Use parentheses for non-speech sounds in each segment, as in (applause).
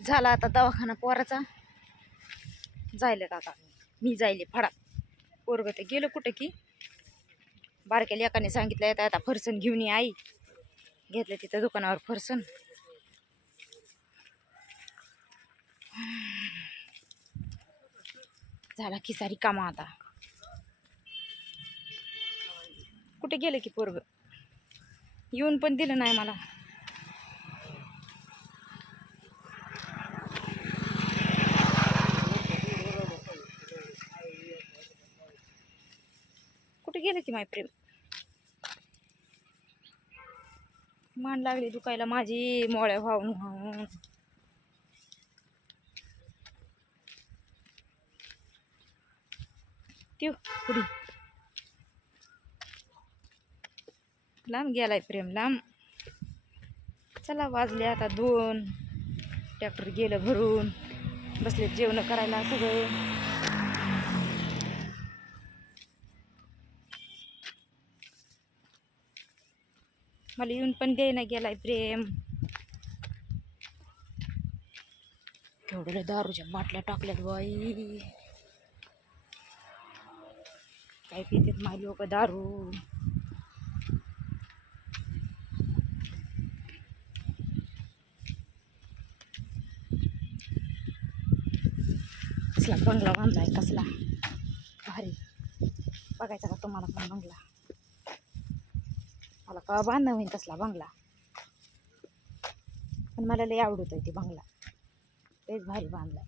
झाला आता दवाखाना पोराचा. जायलेत आता मी जायले फडा. पोरग ते गेलं कुठं की? बारक्या लेकाने सांगितलं येतं आता फरसन घेऊन ये आई. घेतलं तिथं दुकानावर फरसन. झाला की सारी कामं आता. कुठे गेलं की पोरग? येऊन पण दिलं नाही मला कुठे गेलं की माय प्रेम मान लागली दुखायला माझी मोळ्या व्हावून व्हावून. त्यो पुढे लांब गेलाय प्रेम लांब. चला वाजले आता दोन. ट्रॅक्टर गेलं भरून. बसले जेवण करायला सगळे. मला येऊन पण द्यायला गेलाय प्रेम. केवढ्या दारूच्या बाटल्या टाकल्यात बाई. काय पितात माय लोक दारू? कसला बंगला बांधलाय कसला? भारी. बघायचा का तुम्हाला पण बंगला? बांधणं होईल तसला बंगला. पण मला लय आहे ते बंगला. तेच भारी बांधला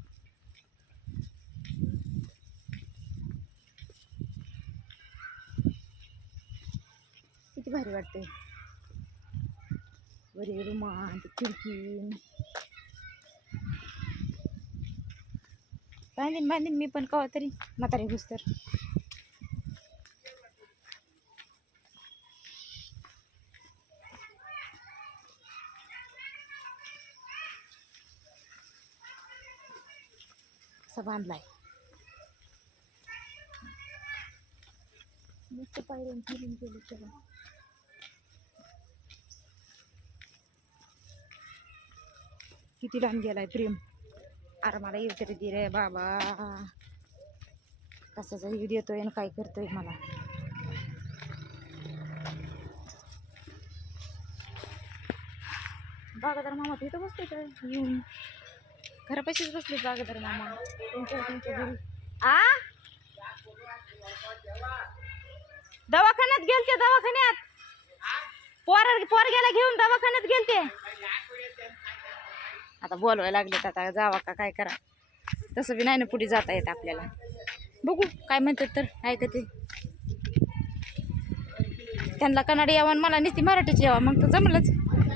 किती भारी वाटते वरी रुमान ते खिडकी. बांधीन बांधीन मी पण कवा तरी म्हातारी घुस तर. असं बांधला आहे मस्त पायऱ्यान फिरून गेले त्याला किती लांब गेलाय प्रेम. अरे मला येऊ तरी दे रे बाबा. कसाचा येऊ देतोय आणि काय करतोय मला. बागादार मामा तिथं बसतोय का? येऊन. घरापाशीच बसले बागादार मामा. घरी आ? दवाखान्यात गेलते दवाखान्यात. पोर पोर गेला घेऊन दवाखान्यात गेलते. आता बोलवायला लागलेत आता जावा का काय करा. तसं बी नाही ना पुढे जाता येत आपल्याला. बघू काय म्हणतात तर ऐकते त्यांना कन्नड यावं मला नुसती मराठीची यावं मग तर जमलंच.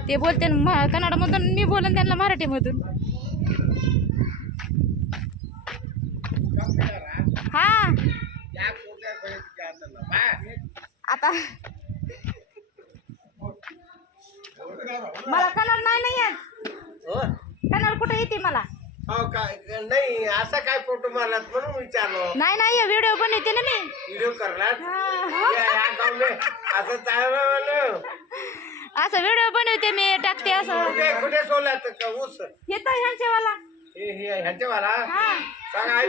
ते बोलते न म कन्नडमधून मी बोलन त्यांना मराठीमधून हा आता. मला कन्नड नाही नाही येत. हो. कन्नड कुठे येते मला? हो काय नाही असा काय फोटो मारलात म्हणून विचारलो. नाही नाही व्हिडिओ बनवते ना मी. व्हिडिओ करलात? हा. या- या गावले. असं चाललं. असं व्हिडिओ बनवते मी टाकते असं. कुठे कुठे सोडलात? का ऊस? येतं ह्यांच्यावाला हे हे ह्याच्या वाला हा. सांग आहे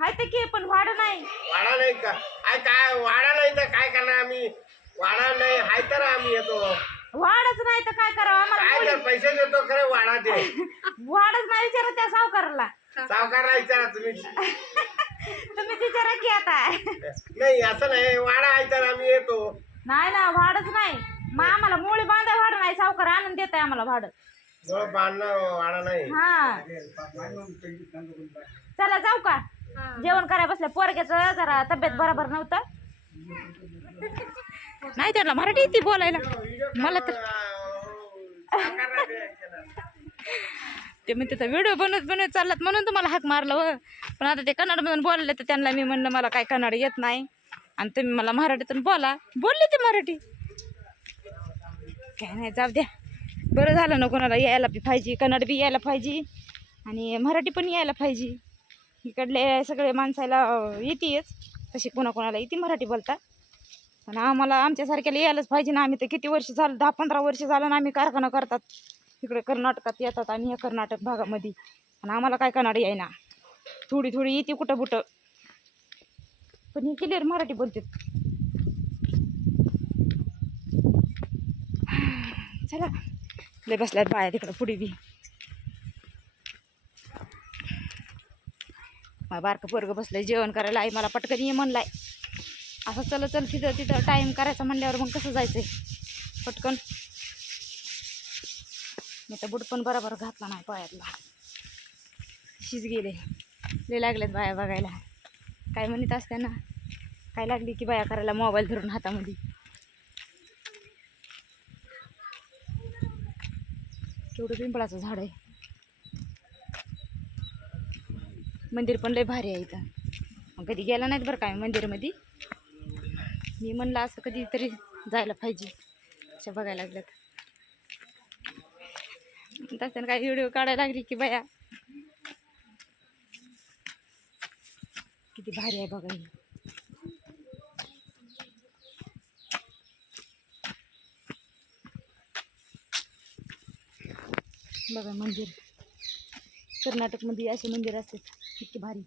हाय तर की पण वाढ नाही. वाडा नाही का? आहे काय वाडा नाही तर काय करणार आम्ही? वाडा नाही हाय तर आम्ही येतो वाढच नाही तर काय करावं? आम्हाला काय तर पैसे देतो खरं वाडा दे. (laughs) वाढच नाही विचारा त्या सावकाराला. सावकारला विचारा तुम्ही. (laughs) तुम्ही विचारा की आता. नाही असं नाही. वाडा आहे तर आम्ही येतो. नाही ना वाढच नाही. मग आम्हाला मुळी बांधा वाढ नाही. सावकार आणून देत आहे आम्हाला भाडं जवळ बांधणं वाडा नाही. हा. चला जाऊ का? जेवण करायला बसलं पोरग्याचं जरा तब्येत बरोबर नव्हतं. नाही त्याला मराठी येते बोलायला. मला तर. ते म्हणते तर व्हिडिओ बनवत बनवत चाललात म्हणून तुम्हाला हाक मारलं व पण आता ते कन्नडमधून बोलले तर त्यांना मी म्हणलं मला काय कन्नड येत नाही. आणि तुम्ही मला मराठीतून बोला. बोलले ते मराठी. काय नाही जाऊ द्या. बरं झालं ना कोणाला यायला बी पाहिजे कन्नड बी यायला पाहिजे आणि मराठी पण यायला पाहिजे. इकडले सगळे माणसाला येतेच तशी कोणाकोणाला येते मराठी बोलता. पण आम्हाला आमच्यासारख्याला यायलाच पाहिजे ना. आम्ही तर किती वर्ष झालं दहा पंधरा वर्ष झालं ना आम्ही कारखाना करतात. इकडे कर्नाटकात येतात आणि या कर्नाटक भागामध्ये. आणि आम्हाला काय कन्नाड याय ना थोडी थोडी येते कुठं कुठं पण हे क्लिअर मराठी बोलतात. चला. लय बसल्यात बाया तिकडं पुढे बी. बारकं पोरगं बसलंय जेवण करायला आई मला पटकन ये म्हणलाय. असं चल चल तिथं तिथं टाईम करायचा म्हणल्यावर मग कसं जायचंय? पटकन. मी तर बुट पण बरोबर घातला नाही पायातला. शिज गेले. लय लागलेत बाया बघायला. काय म्हणत असते ना? काय लागली की बाया करायला मोबाईल धरून हातामध्ये? केवढं पिंपळाचं झाड आहे. मंदिर पण लय भारी आहे इथं. कधी गेला नाहीत बरं काय मंदिरमध्ये. मी म्हणलं असं कधीतरी जायला पाहिजे. अशा बघायला लागल्यात. तसं काय व्हिडिओ काढायला लागली की बाया. किती भारी आहे बघा ही. बघा मंदिर. कर्नाटकमध्ये असे मंदिर असतात. किती भारी.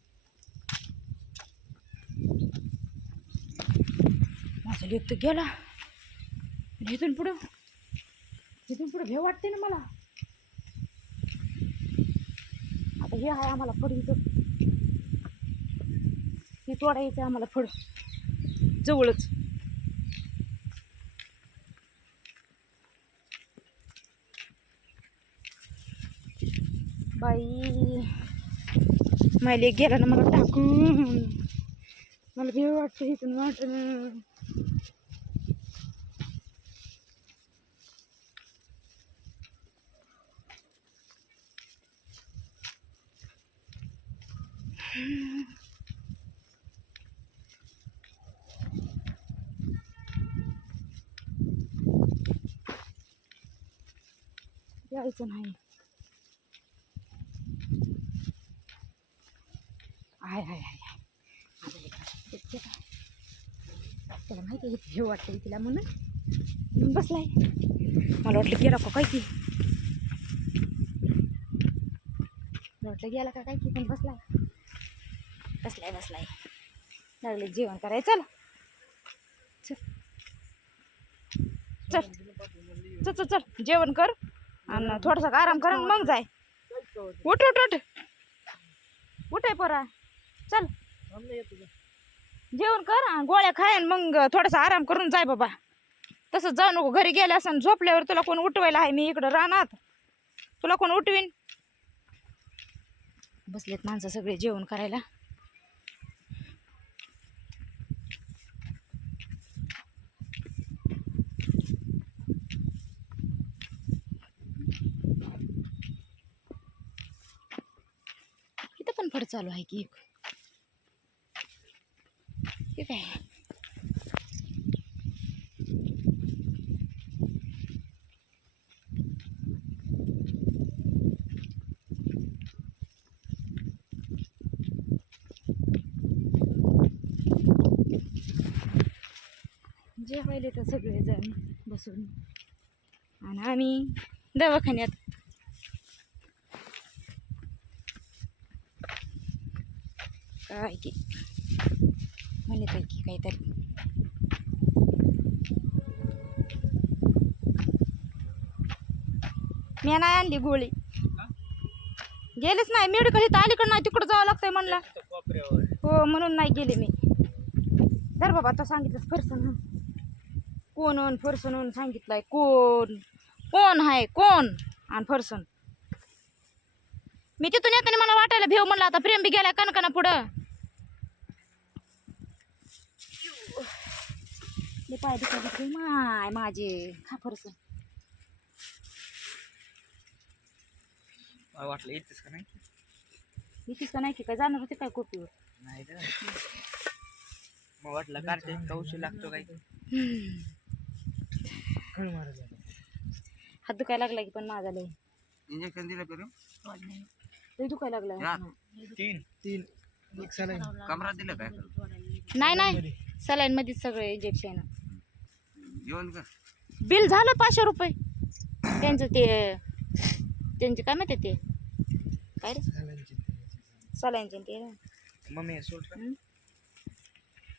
माझा लेख तर गेला. आणि इथून पुढं इथून पुढं भेव वाटते ना मला. आता हे आहे आम्हाला फड इथं हे तोडायचं आहे आम्हाला फड जवळच. बाई. मायले गेला ना मला टाकून मला भेव वाटतं इथून वाटत यायचं नाही हाय हाय हाय तुला त्याला माहिती आहे हे वाटतं तिला म्हणून? बसलाय. मला वाटलं गेला का काय की मला वाटलं गेला का काय की पण बसलाय. बसलाय बसलाय. लागले जेवण करायचं. चल. चल. चल. चल चल जेवण कर आणि थोडासा आराम कर मग जाय. उठ उठ उठ. उठ आहे पोरा. चल. जेवण कर आणि गोळ्या खाय आणि मग थोडासा आराम करून जाय बाबा. तसंच जाऊ नको घरी गेल्या असं झोपल्यावर तुला कोण उठवायला आहे? मी इकडं रानात. तुला कोण उठवीन? बसलेत माणसं सगळे जेवण करायला. इथं पण फड चालू आहे की ठीक आहे जेवायला जेवायले तर सगळेजण बसून. आणि आम्ही दवाखान्यात. काय की? म्हणत आहे की काहीतरी. मी नाही आणली गोळी. गेलेच नाही मेडिकल इथं अलीकडं नाही तिकडं जावं लागतंय म्हणलं. हो म्हणून नाही गेले मी. तर बाबा आता सांगितलं फरसन कोण फरसन सांगितलंय कोण? कोण आहे कोण? आणि फरसन मी तिथून येताना मला वाटायला भेव म्हणलं आता प्रेम बी गेलाय कणकणा पुढं लय पाय दुखायला माय माझे. खा फरसन मला वाटलं येतेस का नाही? येतीस का नाही की? काय जाणार होते काय कोपीवर? नाही मग वाटलं कारच्या इतका उशीर लागतो काही. हात दुखायला लागला की पण माझा लय. इंजेक्शन दिलं करू लय दुखायला लागला. तीन. तीन. कमरात दिलं काय? नाही नाही. सलाईन मध्येच सगळे इंजेक्शन जेवण कर बिल झालं पाचशे रुपये. त्यांचं ते त्यांचे काय माहिती ते? काय रे? सलाईनचे ते. मम्मी सोड हं?